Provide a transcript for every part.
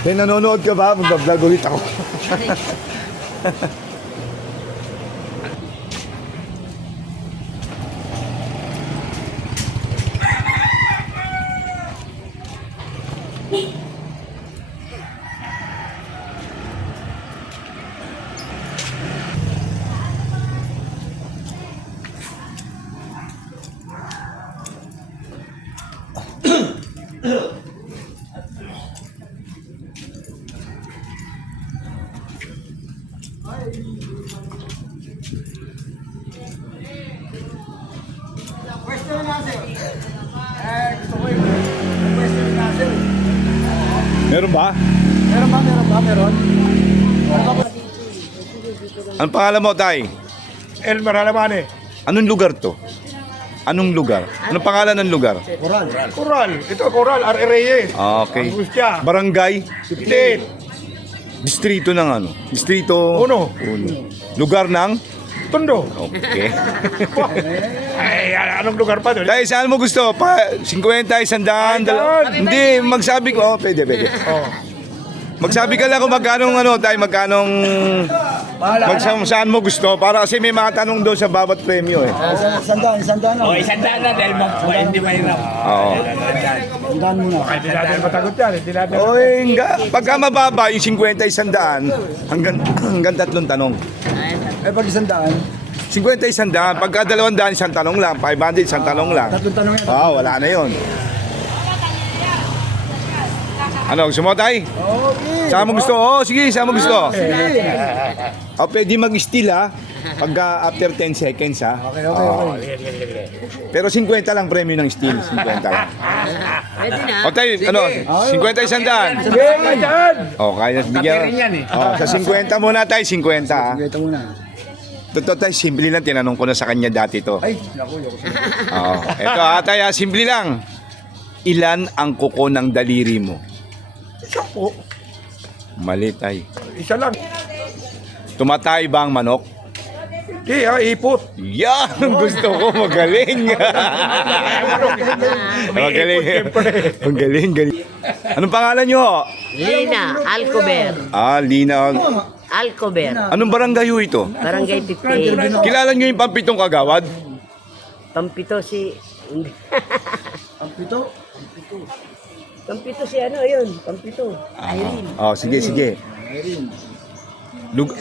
Kaya nanonood ka ba? Mag-vlog ulit ako. Pwesto na sir. Gusto ko yung pwesto na sir. Meron ba? Meron. Anong pangalan mo, Tay? Elmer Alamane. Anong lugar to? Anong lugar? Anong pangalan ng lugar? Coral. Ito, Coral. R. Reyes. Okay. Angustia. Barangay? Pilit. Distrito ng ano? Distrito? Uno. Lugar ng? Tondo. Okay. Ay, anong lugar pa doon? Tay, saan mo gusto? 50, 100, Hindi, magsabi ko. Oh, pwede. Oh. Magsabi ka lang kung magkanong ano, Tay, magkanong... saan mo gusto? Para kasi may mga tanong doon sa bawat premyo eh. Isandaan na. Isandaan na dahil hindi mahirap. Oo. Isandaan muna. Hindi natin matagot yan. Hindi natin. Oy, pagka mababa yung 50, 100, hanggang 3 tanong. Pag isandaan, 50, 100, pagka 200, isang tanong lang. 500, isang tanong lang. 3 tanong yan. Wala na yun. Ano, gusto mo, Tay? Okay. Saan mo gusto? Sige, saan mo gusto? Pwede mag-steal ha. Pagka after 10 seconds ha. Okay. Pero 50 lang premyo ng steal. 50 lang. Pwede na. Tay, ano? 50, 100. Sige, dyan. Kaya bigyan. Sa 50 muna, Tay. 50 ha. Ito muna. Totoo, Tay, simple lang. Tinanong ko na sa kanya dati to. Ay, naku. Ito ha, Tay, simple lang. Ilan ang kuko ng daliri mo? Isa po. Mali, Tay. Isa lang. Tumatay ba ang manok? Hindi, ipot. Yan! Gusto ko, magaling! Magaling. Ang galing. Anong pangalan nyo? Lina Alcober. Lina. Alcober. Anong barangay ho ito? Barangay 58. Kilala nyo yung pampitong kagawad? Pampito si... hindi. Ang pito. Pampito si ano yun. Pampito. Irene. Sige.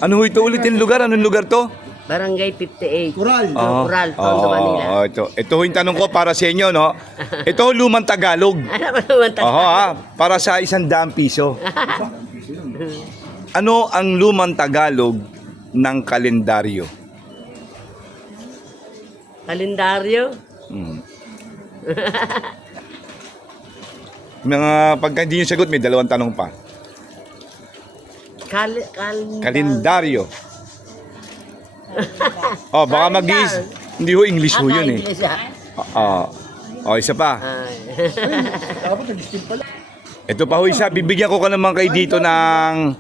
Ano ho ito ulit yung lugar? Anong lugar to? Barangay 58. Coral. Coral, Tondo, Manila. Ito ho yung tanong ko para sa inyo, no? Ito ho, lumang Tagalog. Ano ba naman Para sa 100 piso. Ano ang lumang Tagalog ng kalendaryo? Kalendaryo? Pagka hindi nyo sagot, may 2 tanong pa. Kalendaryo. Baka hindi ho English ho yun eh. English Isa pa. Dapat nag-steal pala. Ito pa ho isa, bibigyan ko ka naman kayo dito ng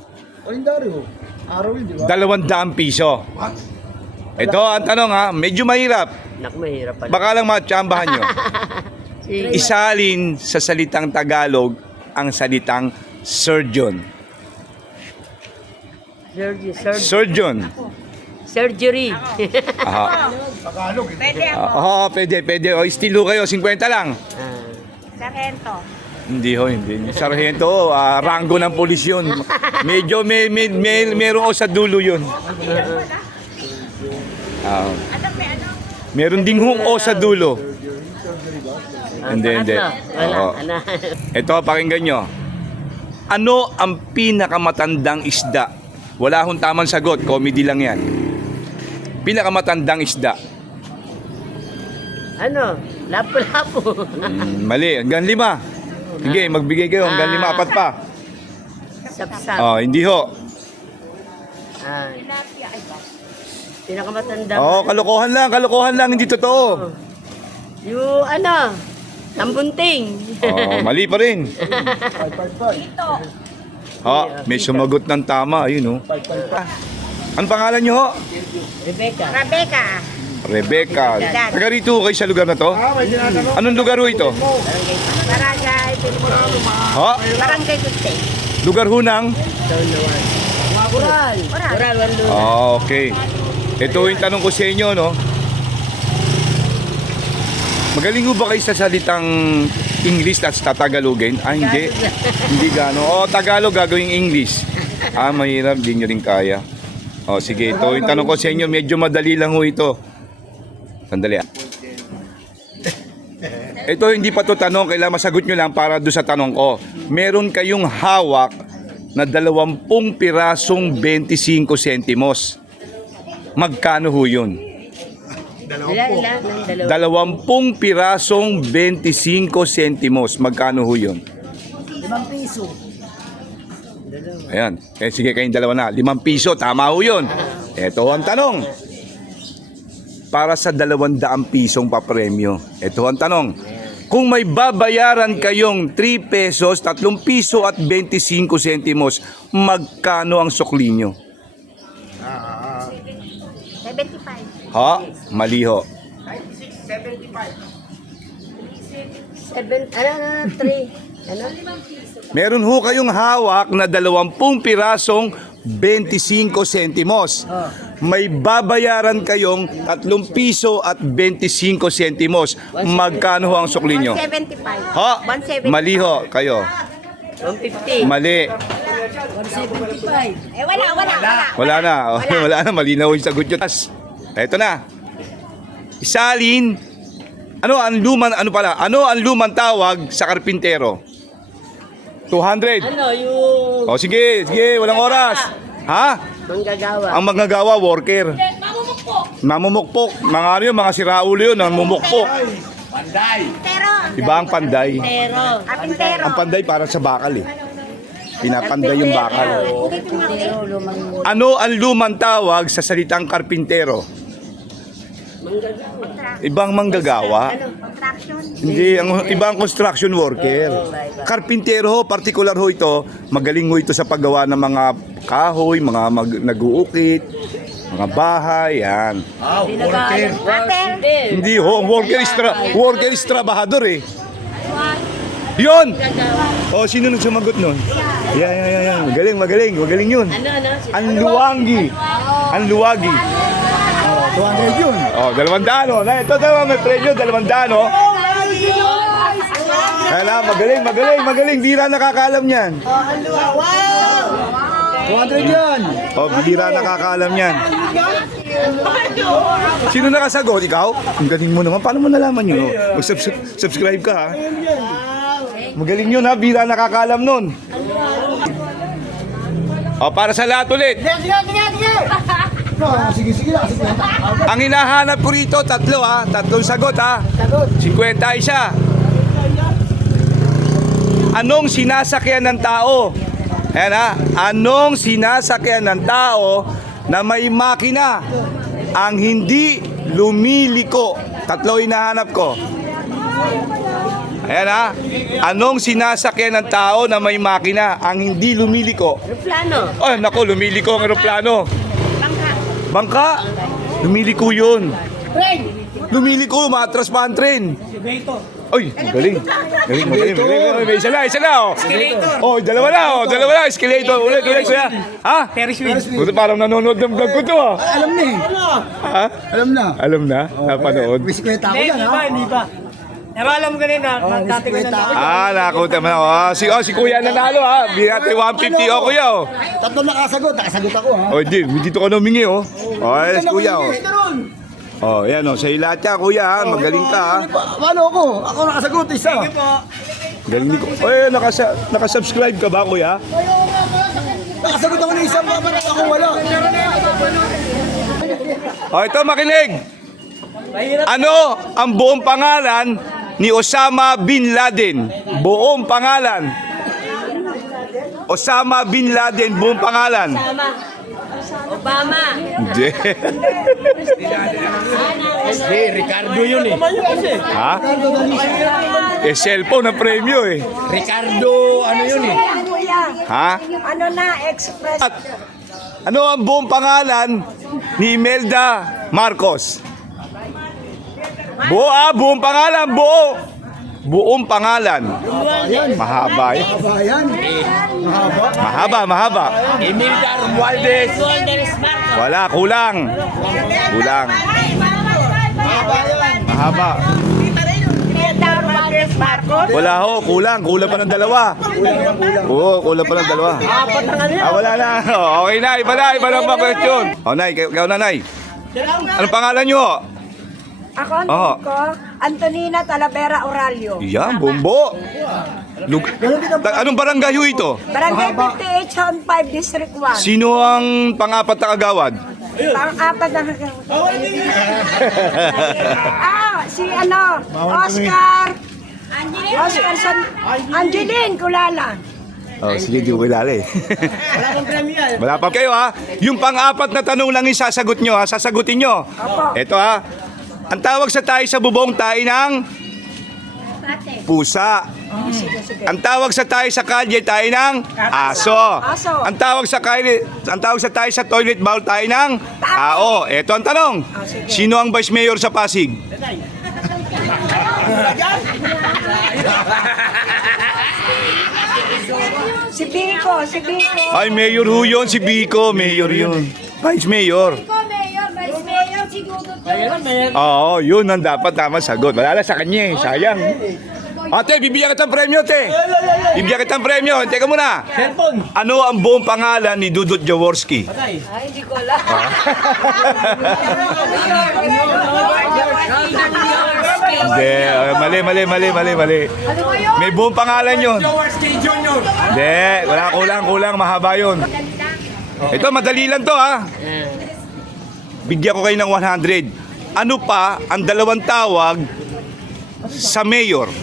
Kalendaryo. Araw yun, di ba? 200 piso. Ito ang tanong ha, medyo mahirap. Naku, mahirap pala. Baka lang matsambahan nyo. Sige. Isalin sa salitang Tagalog ang salitang surgeon. Surgeon. Surgery. Tagalog. Pwede. Estilo kayo, 50 lang. Sargento. Hindi. Sargento, rango ng pulis yun. Medyo meron sa dulo yun. Meron ding hung o sa dulo. Hindi. Wala. Ito, pakinggan nyo. Ano ang pinakamatandang isda? Wala akong tamang sagot, comedy lang yan. Pinakamatandang isda. Ano? Lapu-lapu. Mali, hanggang 5. Sige, magbigay kayo hanggang 5, 4 pa. Sapsap. Hindi ho. Pinakamatanda. Kalokohan lang, hindi totoo. Yung ano? Tambunting. Mali pa rin. 555. May sumagot ng tama, ayun oh. Anong pangalan nyo ho? Rebecca. Rebecca. Taga rito kayo sa lugar na to? Anong lugar ho ito? Barangay. Ha? Barangay Guste. Lugar ho ng? Oral. Oral, walo. Okay. Ito yung tanong ko sa inyo, no? Magaling ho ba kayo sa salitang English at Tagalogin? Ah, hindi. Hindi gano. Tagalog gagawing English. Mahirap. Hindi nyo rin kaya. Sige. Ito yung tanong ko sa inyo. Medyo madali lang ho ito. Sandali. Ito hindi pa to tanong. Kailangan masagot nyo lang para doon sa tanong ko. Meron kayong hawak na 20 pirasong 25 sentimos. Magkano ho yun? Ilan? 20 pirasong 25 sentimos. Magkano ho yun? 5 piso. Ayan. Sige, kayong dalawa na. 5 piso. Tama ho yun. Ito ang tanong. Para sa 200 pisong papremyo. Ito ang tanong. Kung may babayaran kayong 3 pesos, 3 piso at 25 sentimos, magkano ang sukli nyo? 75. Ha? Mali ho. 3. Ano? Meron ho kayong hawak na 20 pirasong 25 sentimos. May babayaran kayong 3 piso at 25 sentimos. Magkano ho ang sukli nyo? 175. Ha? 175. Mali ho kayo. 150. Mali. Wala. Wala na. Wala na. Malinaw yung sagot nyo. Ito na. Isalin. Ano ang lumang tawag sa karpintero? 200. Ano, yung Sige. Walang oras. Ha? manggagawa. Ang manggagawa, worker. Mamumukpok. Mga ano yun, mga siraulo yun, ang mumukpok. Panday. Pero, Iba ang panday. Pero, kapintero. Ang panday para sa bakal eh. Pinapanday yung bakal. Pero, lumang Ano ang lumang tawag sa salitang karpintero? manggagawa. Ibang manggagawa. Contraction. Hindi, ang ibang construction worker. Karpintero ho, particular ho ito. Magaling ho ito sa paggawa ng mga kahoy, mga nag-uukit, mga bahay, yan. Worker. Water. Hindi ho, ang worker is trabahador eh. Yun! Sino nang sumagot nun? Yan. Magaling yun. Ano? Ang luwagi. 200 yun. 200 oh. Ito daw may premyo, 200 oh. Kaya magaling. Bira nakakaalam niyan. 200 yan. Bira nakakaalam niyan. Sino nakasagot? Ikaw? Ang galing mo naman. Paano mo nalaman yun? Subscribe ka ha. Magaling yun ha. Bira nakakaalam nun. Para sa lahat ulit. Sige lang. Ang hinahanap ko rito, 3 ha. 3 sagot ha. 50 isa. Anong sinasakyan ng tao? Ayan ha. Anong sinasakyan ng tao na may makina ang hindi lumiliko? 3 hinahanap ko. Ayan ha. Anong sinasakyan ng tao na may makina ang hindi lumiliko? Plano. Naku, lumiliko ang aeroplano. Bangka. Lumiliko yun. Lumiliko, matras pa ang tren. Ay, magaling. May isa na. Dalawa na. Escalator. Ulit, kuya. Ha? Ferris wheel. Buti parang nanonood ng vlog ko to ha. Alam na eh. Ha? Alam na. Napanood. Bisikleta ako yan ha. Hindi pa. Pero alam ko rin na, dati ko na Nakuha mo na. Si kuya nanalo ha. Bihati 150 o kuya o. 3 nakasagot ako ha. Dito ka namingi o. Yes, kuya o. Yan o. Sa'yo lahat yan kuya ha. Magaling ka ha. Paano ako? Ako nakasagot isa. Galing ko. Nakasubscribe ka ba kuya? Nakasagot ako ng isa, bakit ako wala? Ito makinig. Ano ang buong pangalan ni Osama Bin Laden? Buong pangalan. Osama Bin Laden, buong pangalan. Obama. Hindi. Ricardo yun eh. Ha? Cellphone na premyo eh. Ricardo, ano yun eh. Ha? Ano na, express. Ano ang buong pangalan ni Imelda Marcos? Buong pangalan, buo. Buong pangalan. Ayan. Mahaba yan. Mahaba yan. Mahaba. Mahaba. Imelda Romualdez. Wala, kulang. Kulang. Mahaba. Wala ho, kulang. Kulang pa ng dalawa. Oo, kulang pa ng dalawa. Wala na. Oh, okay na, iba na ang question. Oh, Nay, ikaw na, Nay. Anong pangalan nyo? Ako, ang Oo. name ko, Antonina Talavera Oralio. Yan, bumbo. Anong barangay ho ito? Barangay 58, Zone 5, District 1. Sino ang pang-apat na kagawad? Pang-apat na si Oscar. Oscar Angeline Kulala. Oh, sige, di ko kilala eh. Wala pa kayo ha. Yung pang-apat na tanong lang yung sasagot nyo ha. Sasagutin nyo. Opo. Ito ha. Ang tawag sa tayo sa bubong tayo ng pusa. Ang tawag sa tayo sa kalye tayo ng aso. Aso. Ang tawag sa tayo sa toilet bowl tayo ng tao. Ito ang tanong. Sino ang vice mayor sa Pasig? Si Biko. Ay, mayor ho yun. Si Biko. Mayor yun. Vice mayor. Oo, yun ang dapat tama sagot. Wala sa kanya eh. Sayang. Ate, bibigyan kitang premyo, te. Bibigyan kitang premyo. Teka muna. Ano ang buong pangalan ni Dudut Jaworski? Ay, hindi ko alam. Hindi. Mali. May buong pangalan yun. Jaworski Jr. Hindi. Wala, kulang. Mahaba yun. Ito, madali lang to, ha. Bigyan ko kayo ng 100. Ano pa ang dalawang tawag sa mayor?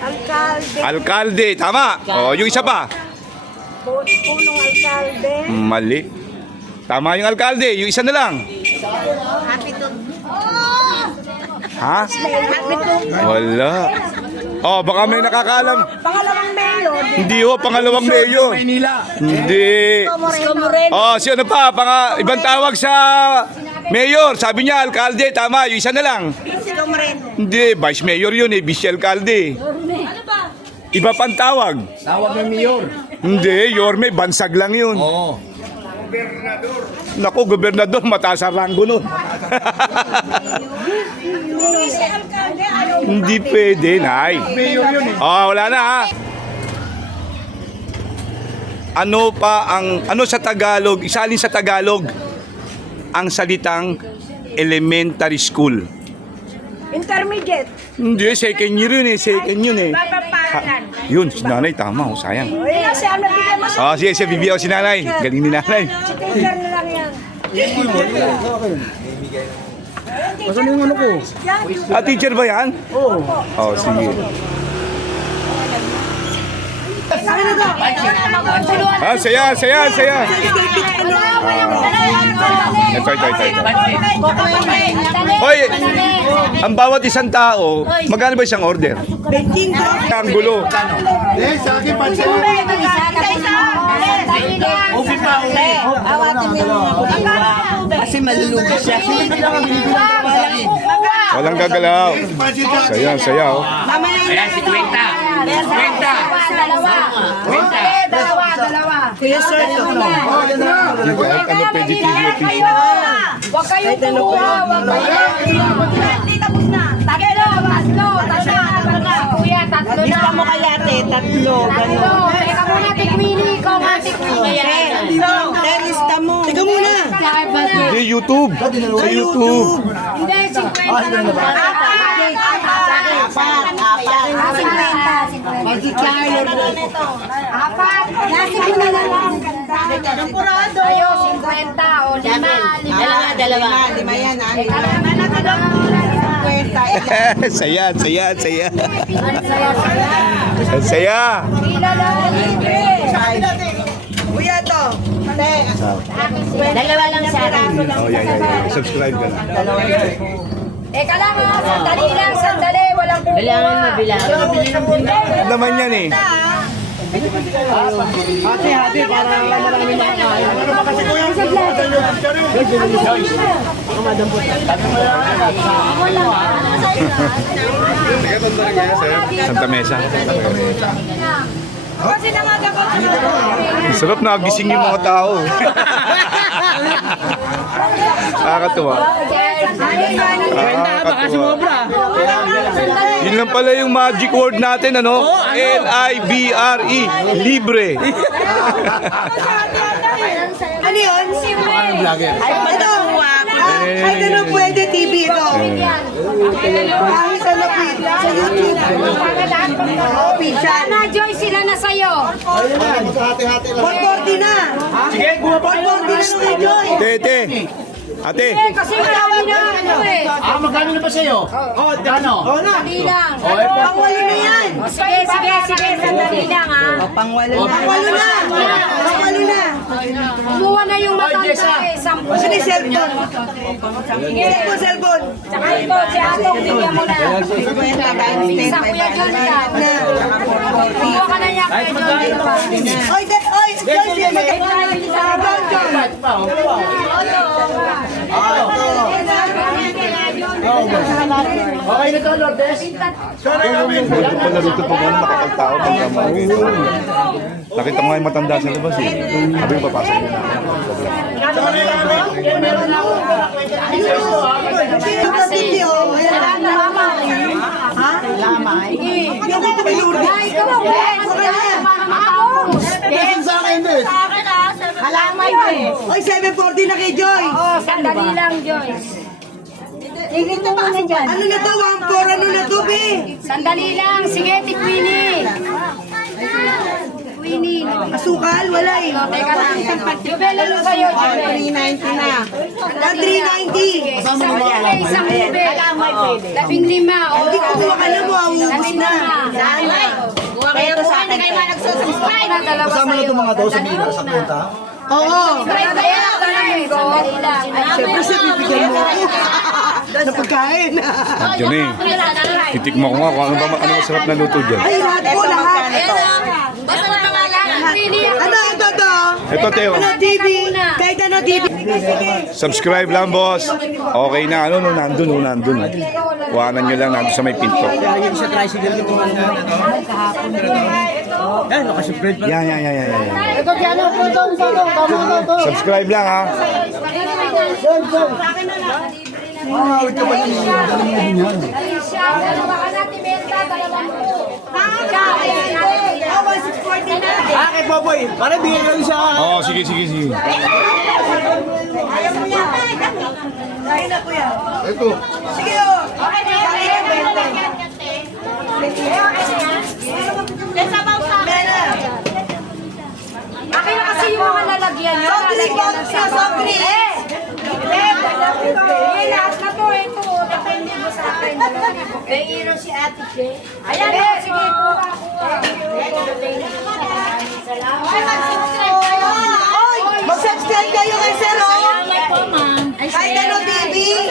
Alcalde. Alkalde, tama. O, yung isa pa. Punong alcalde. Mali. Tama yung alkalde, yung isa na lang. Ha? Wala. Oh, baka may nakakaalam. Pangalawang mayor. Hindi ho, pangalawang mayor. Maynila. Hindi. Isko Moreno. Oh, si ano pa? Ibang tawag sa mayor. Sabi niya, alkalde, tama. Yung isa na lang. Hindi, vice mayor yun eh. Vice alkalde. Iba pang tawag. Tawag ng mayor. Hindi, Yorme, bansag lang yun. Oo. Naku, gobernador, mataas ang ranggo nun. Hindi pwede, Nay. Oh, wala na ha. Ano sa Tagalog, isalin sa Tagalog, ang salitang elementary school? Intermediate. Hindi, second year yun eh, Yun, si nanay, tama, sayang. Ayun na, si ano bigyan mo sa Sige, bibigyan ko si nanay. Galing ni nanay. teacher na lang yan. Basta yung ano ko. Yan. Teacher ba yan? Oo. Oh, sige. Saya. Ito. Hoy, ang bawat isang tao, magkano ba isang order? Ang gulo. Eh, sa akin pansin. Kasi malulugi siya. Walang gagalaw. Saya, oh. Ayan, si Kwenta. Kwenta. Kuya sir, Kahit ano pwede TV official. Huwag kayong kumuha. Huwag kayong tapos na. Tatlo. Kuya, tatlo na. Lista mo kaya, te. Tatlo. Teka muna, tikwili ko. Lista mo. Teka muna. Hindi, YouTube. Sa YouTube. Hindi, 50 Apat. Nasa ko na lang. Tempurado. Ayo, 50 o 5. Dalawa. Lima yan. Saya. Saya. Dalawa lang sa akin. Oh, yeah. Subscribe ka lang. Teka lang ha, sandali. Walang kukuha. Bilangan mo. Naman yan eh. Hati-hati para marami makakain. Ano ba kasi kuya? Santa Mesa. Kasi nangagat ako. Ang sarap nagising yung mga tao. Nakakatuwa. Nakakatuwa. Yun lang pala yung magic word natin, ano? L-I-B-R-E. Libre. Ano yun? Ito. Ay, ganun pwede TV ito. Kahit ano sa YouTube. Official. Sana, Joy, sila na sa'yo. Hati-hati lang. 440 na. Sige, 440 na kay Joy. Ate, ate. Kasi marami na ako eh. Magkano na ba sa'yo? Magkano? Dali lang. Pangwalo na yan. Sige, sandali lang ha. Pangwalo na. Pangwalo na. Kumuha na yung matanda eh. 10. Ano yung cellphone? Cellphone. Saka ito, si Atong, bigyan mo na. Isang kuya John yan. Kumuha ka na niya kuya John. Oy, Okay na to, Lourdes. Pala dito pag ano, makapagtao. Nakita ko nga yung matanda sa labas eh. Sabi yung papasok niya na. Sa akin din. Halamay eh. Oy, 740 na kay Joy. Oh, sandali lang, Joyce. Tignan mo na dyan. Ano na to? 1-4, ano na to, be? Sandali lang. Sige, Queenie. Queenie. Asukal? Wala eh. Teka lang. Jubel, ano sa'yo, Jubel? 390 na. 390. May isang Jubel. 15. Hindi ko kuha ka na mo, uubos na. Kaya po hindi kayo nagsusubscribe. Kasama na itong mga to sa bida sa kwenta. Oo. Sandali lang. Siyempre siya, bibigyan mo ako. Na pagkain. Diyan eh. Titikman ko nga kung ano masarap na luto dyan. Ay, lahat po, lahat. Basta na pangalan. Ano ito to? Ito, Teo. Ano TV? Kahit ano TV. Sige. Subscribe lang, boss. Okay na. Ano, nandun. Kuhanan nyo lang nandun sa may pinto. Yung sa tricycle dito nga na ito. Yan, nakasubscribe pa. Yan. Ito, Tiano, ito, tama to. Subscribe lang, ha. Wait ka ba yun? Galing mo din yan. Alicia, dalawa ka na, Timenta, dalawa mo. Oh, 140 na. Kay Popoy, para bigyan lang sa... Oo, sige. Kaya na, kuya. Ito. Sige, oh. Akin na kasi yung mga lalagyan nyo. Soft drink, soft drink. Lahat na to, ito. Depende mo sa akin. May iro si Ate Che. Ayan, sige, kuha. Oy, mag-subscribe kayo kay Sir, oh. Kahit ano TV.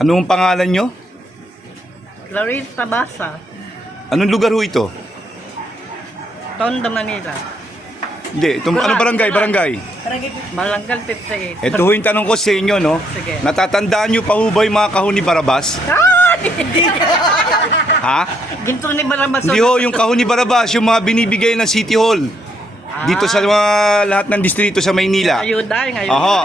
Anong pangalan nyo? Clarissa Tabasa, Anong lugar ho ito? Tondo, Manila. Hindi, itong ano barangay? Malanggal 58. Ito ho yung tanong ko sa inyo, no? Sige. Natatandaan nyo pa ho ba yung mga kahon ni Barabas? Ha? Ginto ni Barabas. Hindi ho, yung kahon ni Barabas, yung mga binibigay ng City Hall. Dito sa mga lahat ng distrito sa Maynila. Ayuda, ngayon. Aha.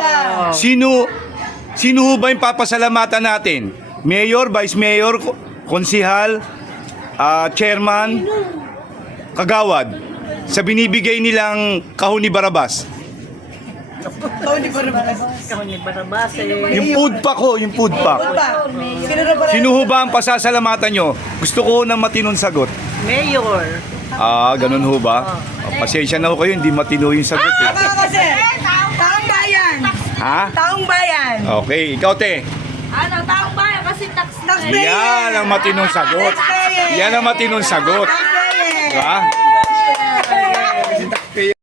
Sino ho ba yung papasalamatan natin? Mayor, Vice Mayor, Konsihal, Chairman, Kagawad sa binibigay nilang kahon ni Barabas. Kahon ni Barabas. Yung food pack ho, yung food pack. Sino ho ba ang pasasalamatan nyo? Gusto ko ng matinong sagot. Mayor. Ganun ho ba? Pasensya na ho kayo, hindi matino yung sagot eh. Kasi, taong bayan. Ha? Taong bayan. Okay, ikaw te. Ano, taong bayan kasi Taxpayer. Yan ang matinong sagot. Yan ang matinong sagot. Taxpayer. Diba?